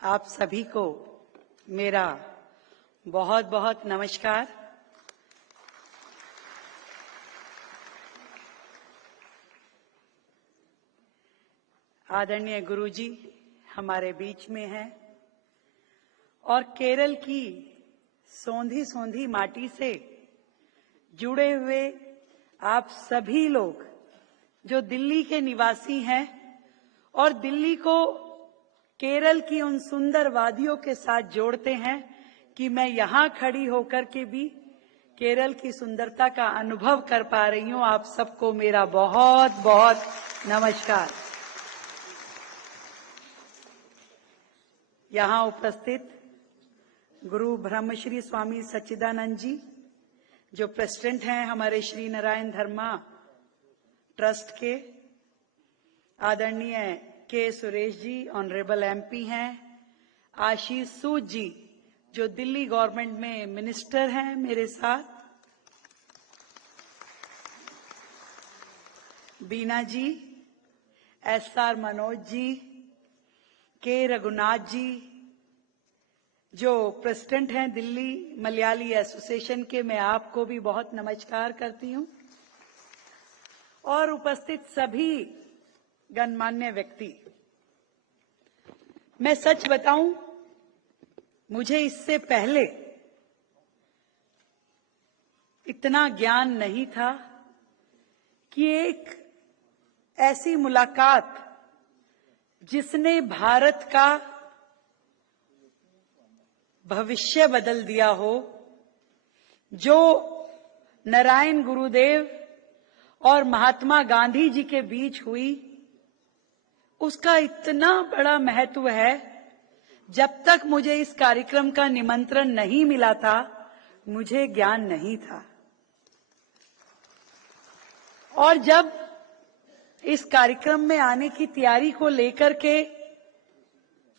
आप सभी को मेरा बहुत बहुत नमस्कार। आदरणीय गुरुजी हमारे बीच में हैं और केरल की सोंधी सोंधी माटी से जुड़े हुए आप सभी लोग जो दिल्ली के निवासी हैं और दिल्ली को केरल की उन सुंदर वादियों के साथ जोड़ते हैं कि मैं यहाँ खड़ी होकर के भी केरल की सुंदरता का अनुभव कर पा रही हूँ। आप सबको मेरा बहुत बहुत नमस्कार। यहाँ उपस्थित गुरु ब्रह्मश्री स्वामी सच्चिदानंद जी जो प्रेसिडेंट हैं हमारे श्री नारायण धर्मा ट्रस्ट के, आदरणीय के सुरेश जी ऑनरेबल एमपी हैं, आशीष सूद जी जो दिल्ली गवर्नमेंट में मिनिस्टर हैं मेरे साथ, बीना जी, एसआर मनोज जी, के रघुनाथ जी जो प्रेसिडेंट हैं दिल्ली मलयाली एसोसिएशन के, मैं आपको भी बहुत नमस्कार करती हूं, और उपस्थित सभी गणमान्य व्यक्ति। मैं सच बताऊं, मुझे इससे पहले इतना ज्ञान नहीं था कि एक ऐसी मुलाकात जिसने भारत का भविष्य बदल दिया हो, जो नारायण गुरुदेव और महात्मा गांधी जी के बीच हुई, उसका इतना बड़ा महत्व है। जब तक मुझे इस कार्यक्रम का निमंत्रण नहीं मिला था मुझे ज्ञान नहीं था, और जब इस कार्यक्रम में आने की तैयारी को लेकर के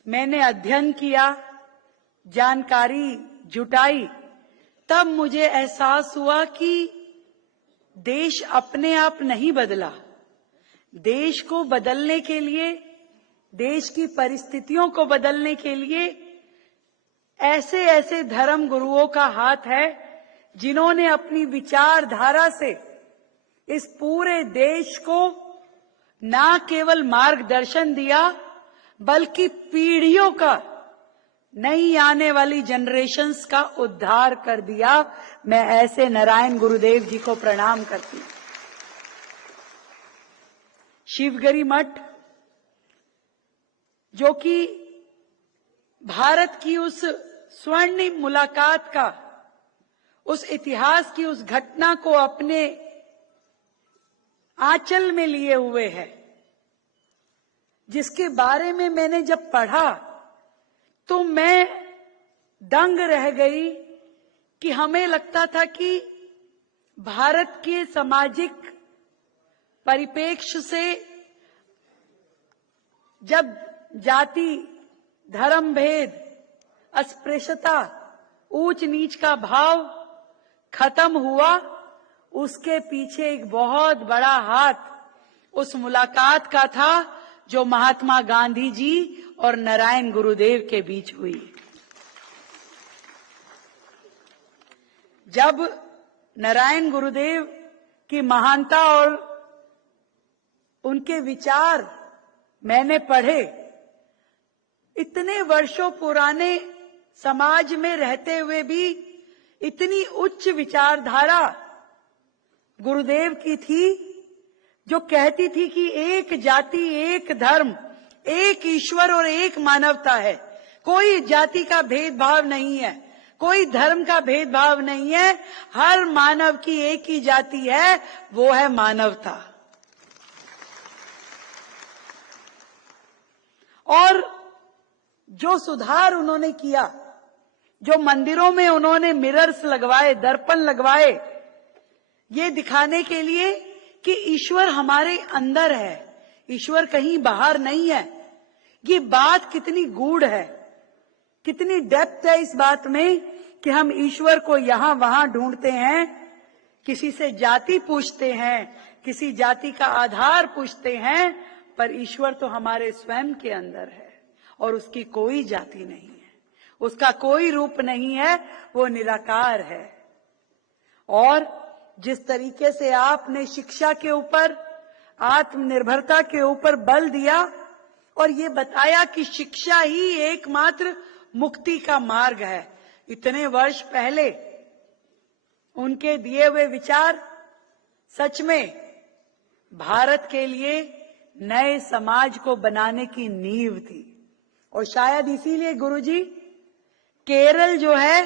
मैंने अध्ययन किया, जानकारी जुटाई, तब मुझे एहसास हुआ कि देश अपने आप नहीं बदला। देश को बदलने के लिए, देश की परिस्थितियों को बदलने के लिए ऐसे ऐसे धर्म गुरुओं का हाथ है जिन्होंने अपनी विचारधारा से इस पूरे देश को ना केवल मार्गदर्शन दिया बल्कि पीढ़ियों का, नई आने वाली जनरेशन्स का उद्धार कर दिया। मैं ऐसे नारायण गुरुदेव जी को प्रणाम करती हूं। शिवगरी मठ जो कि भारत की उस स्वर्णिम मुलाकात का, उस इतिहास की उस घटना को अपने आंचल में लिए हुए है, जिसके बारे में मैंने जब पढ़ा तो मैं दंग रह गई कि हमें लगता था कि भारत के सामाजिक परिप्रेक्ष्य से जब जाति, धर्म भेद, अस्पृश्यता, ऊंच नीच का भाव खत्म हुआ, उसके पीछे एक बहुत बड़ा हाथ उस मुलाकात का था जो महात्मा गांधी जी और नारायण गुरुदेव के बीच हुई। जब नारायण गुरुदेव की महानता और उनके विचार मैंने पढ़े, इतने वर्षों पुराने समाज में रहते हुए भी इतनी उच्च विचारधारा गुरुदेव की थी, जो कहती थी कि एक जाति, एक धर्म, एक ईश्वर और एक मानवता है। कोई जाति का भेदभाव नहीं है, कोई धर्म का भेदभाव नहीं है, हर मानव की एक ही जाति है, वो है मानवता। और जो सुधार उन्होंने किया, जो मंदिरों में उन्होंने मिरर्स लगवाए, दर्पण लगवाए, ये दिखाने के लिए कि ईश्वर हमारे अंदर है, ईश्वर कहीं बाहर नहीं है। ये बात कितनी गूढ़ है, कितनी डेप्थ है इस बात में कि हम ईश्वर को यहाँ वहां ढूंढते हैं, किसी से जाति पूछते हैं, किसी जाति का आधार पूछते हैं, पर ईश्वर तो हमारे स्वयं के अंदर है। और उसकी कोई जाति नहीं है, उसका कोई रूप नहीं है, वो निराकार है। और जिस तरीके से आपने शिक्षा के ऊपर, आत्मनिर्भरता के ऊपर बल दिया और ये बताया कि शिक्षा ही एकमात्र मुक्ति का मार्ग है, इतने वर्ष पहले उनके दिए हुए विचार सच में भारत के लिए नए समाज को बनाने की नींव थी। और शायद इसीलिए गुरुजी केरल जो है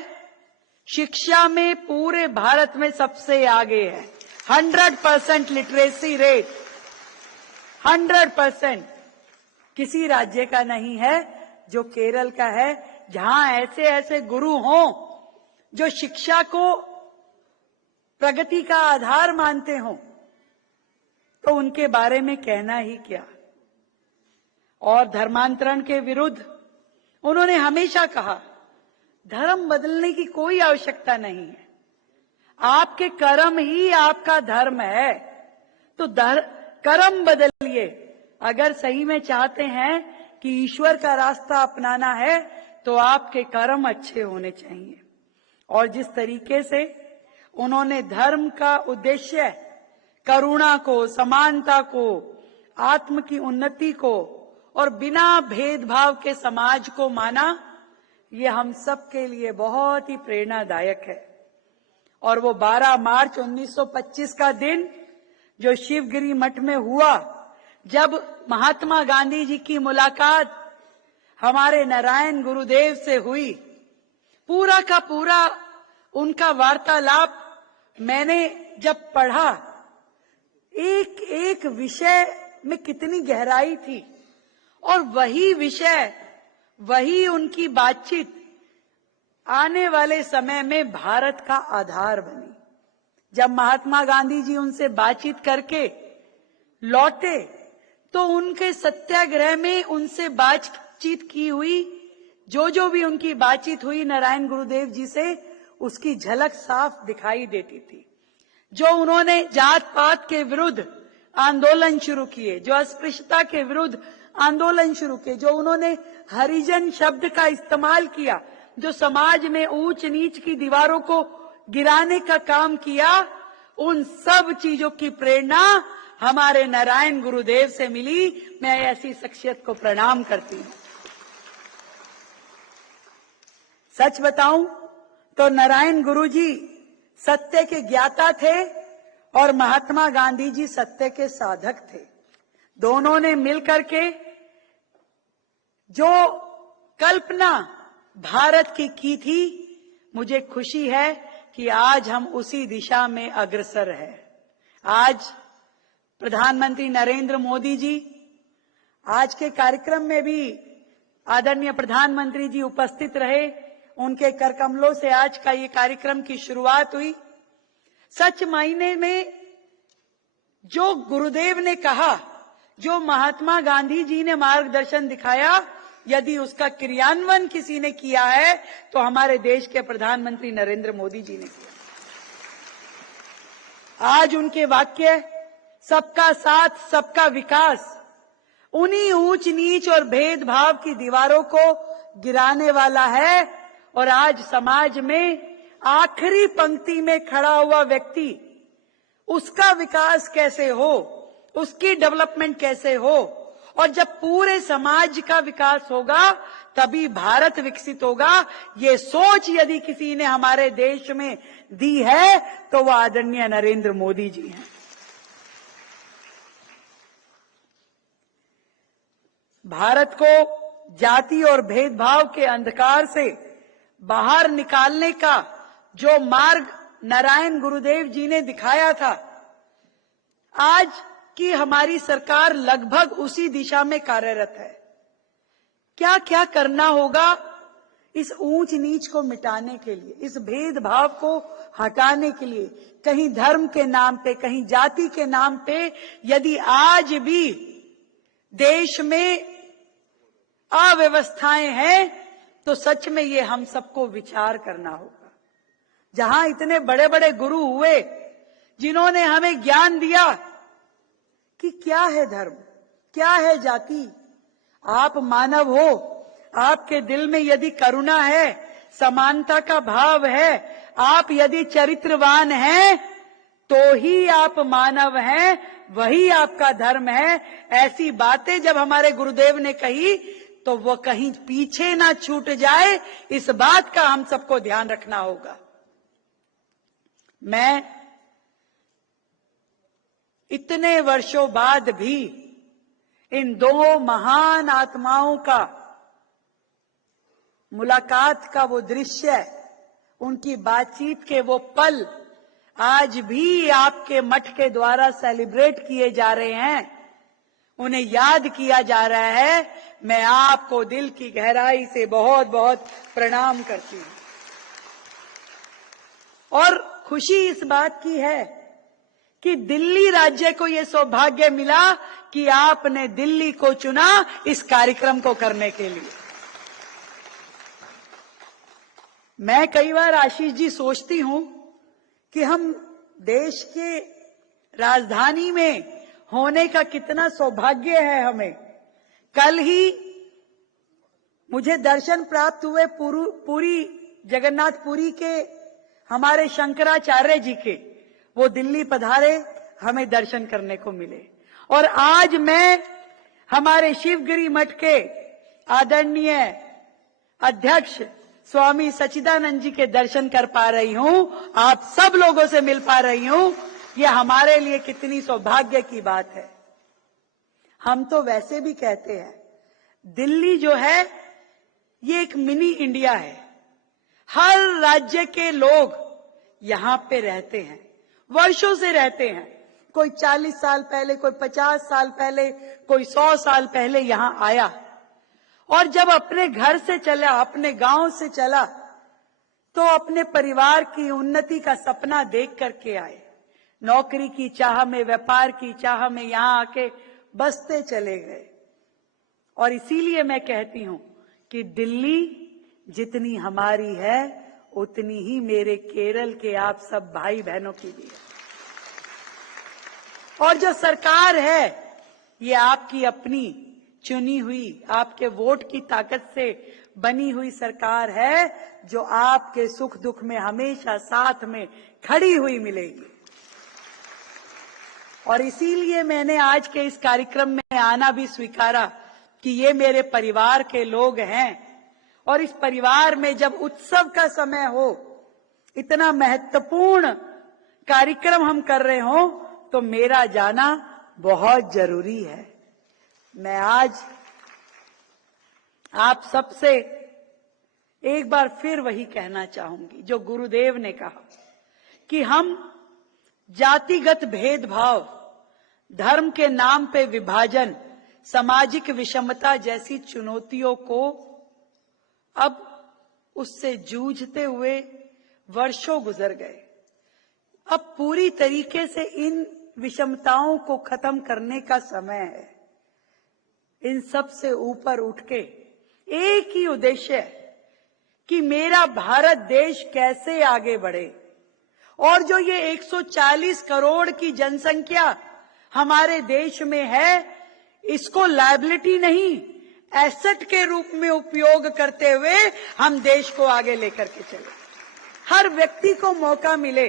शिक्षा में पूरे भारत में सबसे आगे है। 100% लिटरेसी रेट, 100% किसी राज्य का नहीं है जो केरल का है, जहां ऐसे ऐसे गुरु हों जो शिक्षा को प्रगति का आधार मानते हों, तो उनके बारे में कहना ही क्या। और धर्मांतरण के विरुद्ध उन्होंने हमेशा कहा धर्म बदलने की कोई आवश्यकता नहीं है, आपके कर्म ही आपका धर्म है, तो कर्म बदलिए। अगर सही में चाहते हैं कि ईश्वर का रास्ता अपनाना है तो आपके कर्म अच्छे होने चाहिए। और जिस तरीके से उन्होंने धर्म का उद्देश्य करुणा को, समानता को, आत्म की उन्नति को और बिना भेदभाव के समाज को माना, ये हम सब के लिए बहुत ही प्रेरणादायक है। और वो 12 मार्च 1925 का दिन जो शिवगिरी मठ में हुआ, जब महात्मा गांधी जी की मुलाकात हमारे नारायण गुरुदेव से हुई, पूरा का पूरा उनका वार्तालाप मैंने जब पढ़ा, एक एक विषय में कितनी गहराई थी। और वही विषय, वही उनकी बातचीत आने वाले समय में भारत का आधार बनी। जब महात्मा गांधी जी उनसे बातचीत करके लौटे तो उनके सत्याग्रह में उनसे बातचीत की हुई, जो भी उनकी बातचीत हुई नारायण गुरुदेव जी से, उसकी झलक साफ दिखाई देती थी। जो उन्होंने जात पात के विरुद्ध आंदोलन शुरू किए, जो अस्पृश्यता के विरुद्ध आंदोलन शुरू किए, जो उन्होंने हरिजन शब्द का इस्तेमाल किया, जो समाज में ऊंच नीच की दीवारों को गिराने का काम किया, उन सब चीजों की प्रेरणा हमारे नारायण गुरुदेव से मिली। मैं ऐसी शख्सियत को प्रणाम करती हूं। सच बताऊं तो नारायण गुरु जी सत्य के ज्ञाता थे और महात्मा गांधी जी सत्य के साधक थे। दोनों ने मिलकर के जो कल्पना भारत की थी, मुझे खुशी है कि आज हम उसी दिशा में अग्रसर हैं। आज प्रधानमंत्री नरेंद्र मोदी जी, आज के कार्यक्रम में भी आदरणीय प्रधानमंत्री जी उपस्थित रहे, उनके करकमलों से आज का ये कार्यक्रम की शुरुआत हुई। सच मायने में जो गुरुदेव ने कहा, जो महात्मा गांधी जी ने मार्गदर्शन दिखाया, यदि उसका क्रियान्वयन किसी ने किया है तो हमारे देश के प्रधानमंत्री नरेंद्र मोदी जी ने किया। आज उनके वाक्य सबका साथ सबका विकास उन्हीं ऊंच नीच और भेदभाव की दीवारों को गिराने वाला है। और आज समाज में आखिरी पंक्ति में खड़ा हुआ व्यक्ति, उसका विकास कैसे हो, उसकी डेवलपमेंट कैसे हो, और जब पूरे समाज का विकास होगा तभी भारत विकसित होगा। ये सोच यदि किसी ने हमारे देश में दी है तो वह आदरणीय नरेंद्र मोदी जी हैं। भारत को जाति और भेदभाव के अंधकार से बाहर निकालने का जो मार्ग नारायण गुरुदेव जी ने दिखाया था, आज की हमारी सरकार लगभग उसी दिशा में कार्यरत है। क्या क्या करना होगा इस ऊंच नीच को मिटाने के लिए, इस भेदभाव को हटाने के लिए। कहीं धर्म के नाम पे, कहीं जाति के नाम पे यदि आज भी देश में अव्यवस्थाएं हैं तो सच में ये हम सबको विचार करना होगा। जहां इतने बड़े बड़े गुरु हुए जिन्होंने हमें ज्ञान दिया कि क्या है धर्म, क्या है जाति, आप मानव हो आपके दिल में यदि करुणा है, समानता का भाव है, आप यदि चरित्रवान हैं, तो ही आप मानव हैं, वही आपका धर्म है। ऐसी बातें जब हमारे गुरुदेव ने कही तो वो कहीं पीछे ना छूट जाए, इस बात का हम सबको ध्यान रखना होगा। मैं इतने वर्षों बाद भी इन दो महान आत्माओं का मुलाकात का वो दृश्य, उनकी बातचीत के वो पल आज भी आपके मठ के द्वारा सेलिब्रेट किए जा रहे हैं, उन्हें याद किया जा रहा है। मैं आपको दिल की गहराई से बहुत बहुत प्रणाम करती हूं। और खुशी इस बात की है कि दिल्ली राज्य को यह सौभाग्य मिला कि आपने दिल्ली को चुना इस कार्यक्रम को करने के लिए। मैं कई बार आशीष जी सोचती हूं कि हम देश के राजधानी में होने का कितना सौभाग्य है हमें। कल ही मुझे दर्शन प्राप्त हुए पूरी जगन्नाथपुरी के हमारे शंकराचार्य जी के, वो दिल्ली पधारे, हमें दर्शन करने को मिले। और आज मैं हमारे शिवगिरी मठ के आदरणीय अध्यक्ष स्वामी सच्चिदानंद जी के दर्शन कर पा रही हूं, आप सब लोगों से मिल पा रही हूं। यह हमारे लिए कितनी सौभाग्य की बात है। हम तो वैसे भी कहते हैं दिल्ली जो है ये एक मिनी इंडिया है। हर राज्य के लोग यहां पे रहते हैं, वर्षों से रहते हैं। कोई 40 साल पहले, कोई 50 साल पहले, कोई 100 साल पहले यहां आया, और जब अपने घर से चला, अपने गांव से चला, तो अपने परिवार की उन्नति का सपना देख करके आए। नौकरी की चाह में, व्यापार की चाह में यहां आके बसते चले गए। और इसीलिए मैं कहती हूं कि दिल्ली जितनी हमारी है उतनी ही मेरे केरल के आप सब भाई बहनों की भी है। और जो सरकार है ये आपकी अपनी चुनी हुई, आपके वोट की ताकत से बनी हुई सरकार है, जो आपके सुख दुख में हमेशा साथ में खड़ी हुई मिलेगी। और इसीलिए मैंने आज के इस कार्यक्रम में आना भी स्वीकारा कि ये मेरे परिवार के लोग हैं, और इस परिवार में जब उत्सव का समय हो, इतना महत्वपूर्ण कार्यक्रम हम कर रहे हो, तो मेरा जाना बहुत जरूरी है। मैं आज आप सबसे एक बार फिर वही कहना चाहूंगी जो गुरुदेव ने कहा कि हम जातिगत भेदभाव, धर्म के नाम पे विभाजन, सामाजिक विषमता जैसी चुनौतियों को अब उससे जूझते हुए वर्षों गुजर गए। अब पूरी तरीके से इन विषमताओं को खत्म करने का समय है। इन सब से ऊपर उठ के एक ही उद्देश्य है कि मेरा भारत देश कैसे आगे बढ़े। और जो ये 140 करोड़ की जनसंख्या हमारे देश में है, इसको लायबिलिटी नहीं, एसेट के रूप में उपयोग करते हुए हम देश को आगे लेकर के चले। हर व्यक्ति को मौका मिले,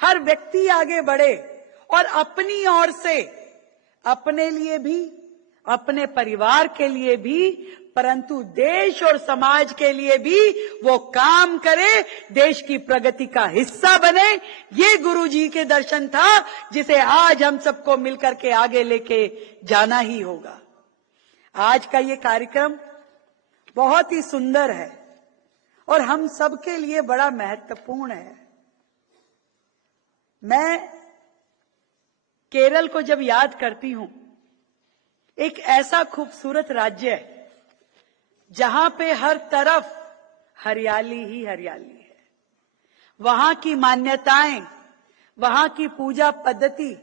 हर व्यक्ति आगे बढ़े, और अपनी ओर से अपने लिए भी, अपने परिवार के लिए भी, परंतु देश और समाज के लिए भी वो काम करे, देश की प्रगति का हिस्सा बने। ये गुरुजी के दर्शन था जिसे आज हम सबको मिलकर के आगे लेके जाना ही होगा। आज का ये कार्यक्रम बहुत ही सुंदर है और हम सबके लिए बड़ा महत्वपूर्ण है। मैं केरल को जब याद करती हूं, एक ऐसा खूबसूरत राज्य है जहां पे हर तरफ हरियाली ही हरियाली है। वहां की मान्यताएं, वहां की पूजा पद्धति,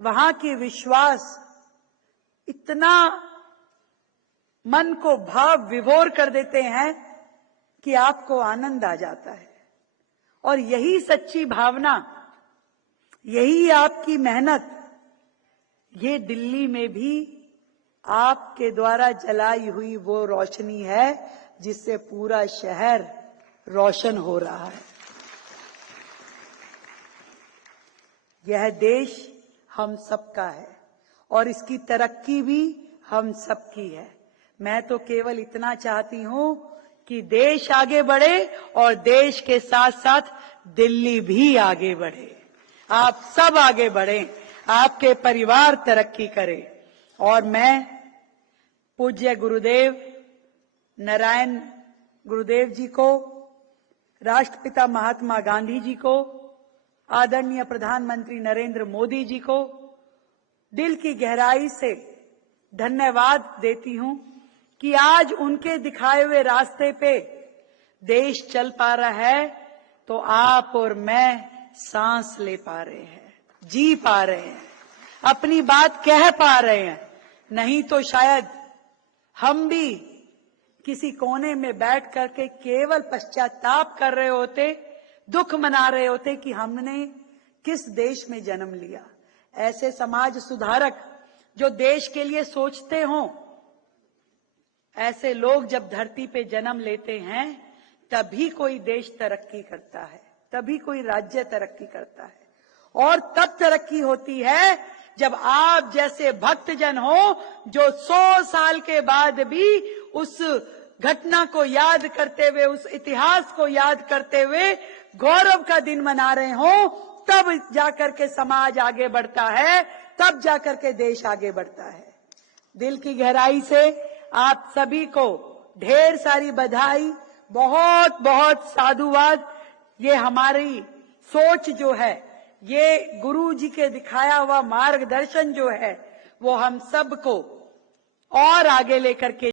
वहां की विश्वास इतना मन को भाव विभोर कर देते हैं कि आपको आनंद आ जाता है। और यही सच्ची भावना, यही आपकी मेहनत, ये दिल्ली में भी आपके द्वारा जलाई हुई वो रोशनी है जिससे पूरा शहर रोशन हो रहा है। यह देश हम सबका है और इसकी तरक्की भी हम सबकी है। मैं तो केवल इतना चाहती हूं कि देश आगे बढ़े और देश के साथ साथ दिल्ली भी आगे बढ़े। आप सब आगे बढ़ें, आपके परिवार तरक्की करे। और मैं पूज्य गुरुदेव नारायण गुरुदेव जी को, राष्ट्रपिता महात्मा गांधी जी को, आदरणीय प्रधानमंत्री नरेंद्र मोदी जी को दिल की गहराई से धन्यवाद देती हूं कि आज उनके दिखाए हुए रास्ते पे देश चल पा रहा है, तो आप और मैं सांस ले पा रहे हैं, जी पा रहे हैं, अपनी बात कह पा रहे हैं। नहीं तो शायद हम भी किसी कोने में बैठ करके केवल पश्चाताप कर रहे होते, दुख मना रहे होते कि हमने किस देश में जन्म लिया। ऐसे समाज सुधारक जो देश के लिए सोचते हों, ऐसे लोग जब धरती पे जन्म लेते हैं तभी कोई देश तरक्की करता है, तभी कोई राज्य तरक्की करता है। और तब तरक्की होती है जब आप जैसे भक्तजन हो जो 100 साल के बाद भी उस घटना को याद करते हुए, उस इतिहास को याद करते हुए गौरव का दिन मना रहे हो। तब जाकर के समाज आगे बढ़ता है, तब जाकर के देश आगे बढ़ता है। दिल की गहराई से आप सभी को ढेर सारी बधाई, बहुत बहुत साधुवाद। ये हमारी सोच जो है, ये गुरु जी के दिखाया हुआ मार्गदर्शन जो है, वो हम सबको और आगे लेकर के